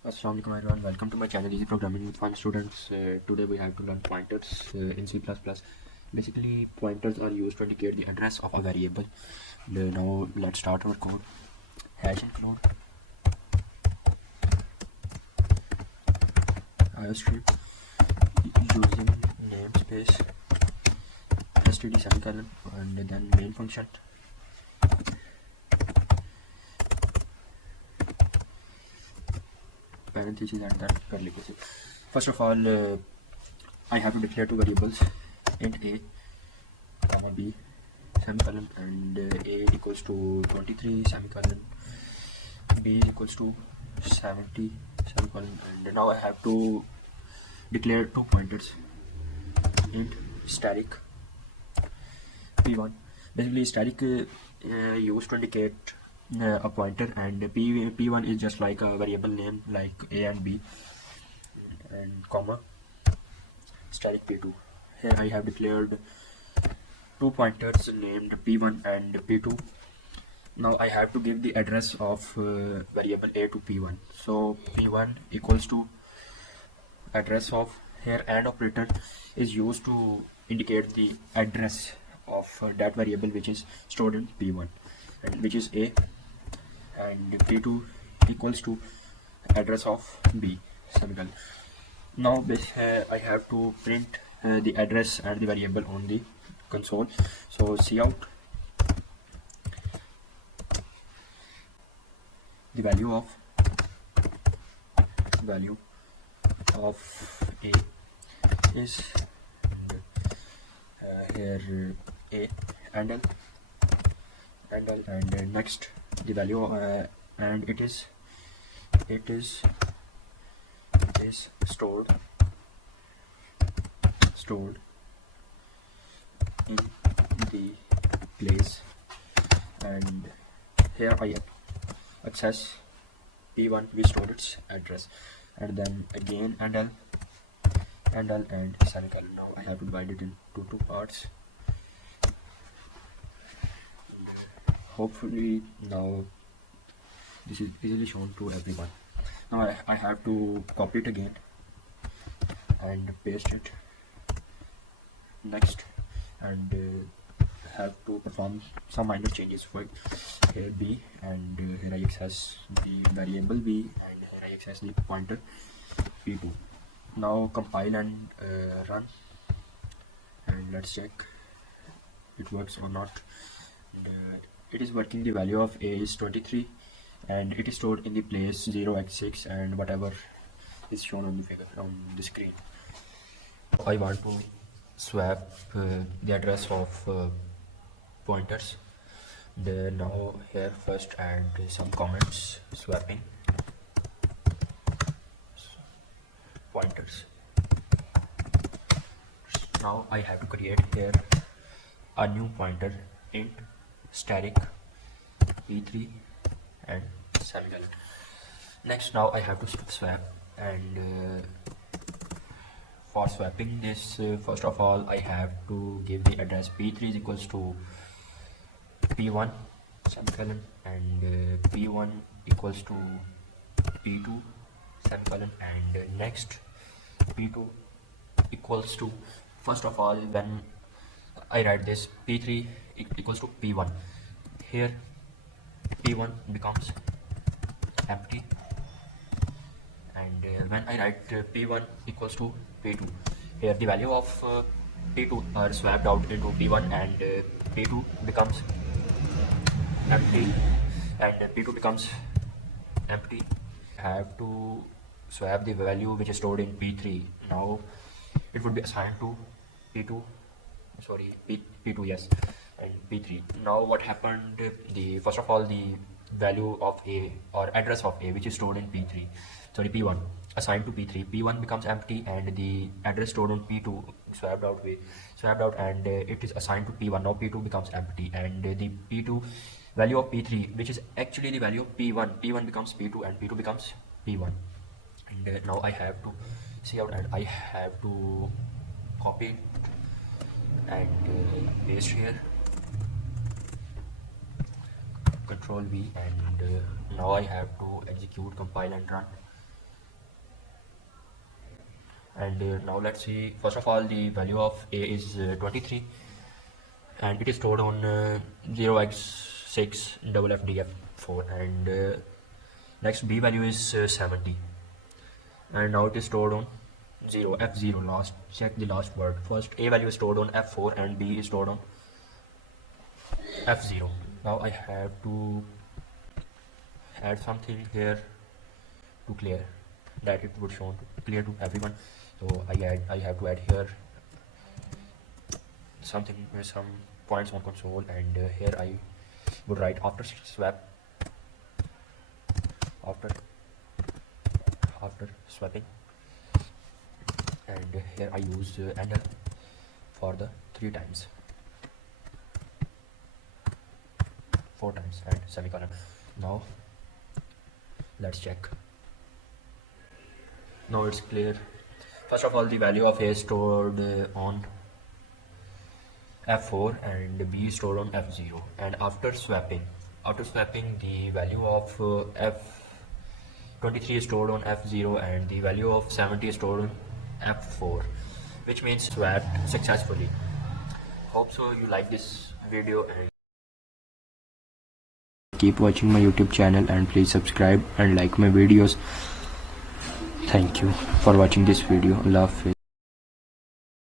Assalamualaikum everyone, welcome to my channel Easy Programming with Fun Students. Today we have to learn pointers in C++. Basically, pointers are used to indicate the address of a variable. Now let's start our code. Hash include iostream using namespace std semicolon and then main function parentheses and then curly braces. First of all, I have to declare two variables, int a comma b semicolon, and a equals to 23 semicolon, b is equals to 70 semicolon, and now I have to declare two pointers, int static p1. Basically static used to indicate a pointer, and p1 is just like a variable name like a and b, and comma static p2. Here I have declared two pointers named p1 and p2. Now I have to give the address of variable a to p1. So p1 equals to address of, here and operator is used to indicate the address of that variable which is stored in p1, and which is a, and p2 equals to address of b semicolon. Now I have to print the address and the variable on the console. So cout the value of a is, here a and l, and next the value and it is stored in the place, and here I access p1 we stored its address, and then again and l and semicolon. Now I have to divide it into two parts. Hopefully now this is easily shown to everyone. Now I have to copy it again and paste it next, and have to perform some minor changes for here b, and here I access the variable b, and here I access the pointer p2. Now compile and run, and let's check it works or not. And it is working. The value of a is 23, and it is stored in the place 0x6 and whatever is shown on the figure on the screen. I want to swap the address of pointers. Now here first add some comments swapping pointers. Now I have to create here a new pointer, int static p3 and semicolon. Next, now I have to swap, and for swapping this, first of all I have to give the address p3 is equals to p1 semicolon, and p1 equals to p2 semicolon, and next p2 equals to, first of all when I write this p3 equals to p1, here p1 becomes empty, and when I write p1 equals to p2, here the value of p2 are swapped out into p1, and p2 becomes empty, and p2 becomes empty. I have to swap the value which is stored in p3. Now it would be assigned to p2, sorry, p2, yes, and p3. Now what happened, the first of all the value of a or address of a which is stored in p3, sorry, p1 assigned to p3, p1 becomes empty, and the address stored on p2 swapped out, and it is assigned to p1. Now p2 becomes empty, and the p2 value of p3 which is actually the value of p1 becomes p2, and p2 becomes p1. And now I have to cout, and I have to copy and paste here, Control V, and now I have to execute, compile and run. And now let's see. First of all, the value of A is 23, and it is stored on 0x6 FFDF4. And next B value is 70, and now it is stored on 0 F0 last. Check the last word. First A value is stored on F4 and B is stored on F0. Now I have to add something here to clear that it would show clear to everyone. So I have to add here something with some points on console, and here I would write after swap, after swapping, and here I use NL for the 3 times, 4 times, and semicolon. Now let's check. Now it's clear. First of all, the value of A is stored on F4 and B is stored on F0, and after swapping the value of F23 is stored on F0 and the value of 70 is stored on F4, which means swapped successfully. Hope so you like this video, and keep watching my YouTube channel, and please subscribe and like my videos. Thank you for watching this video. Allah Hafiz.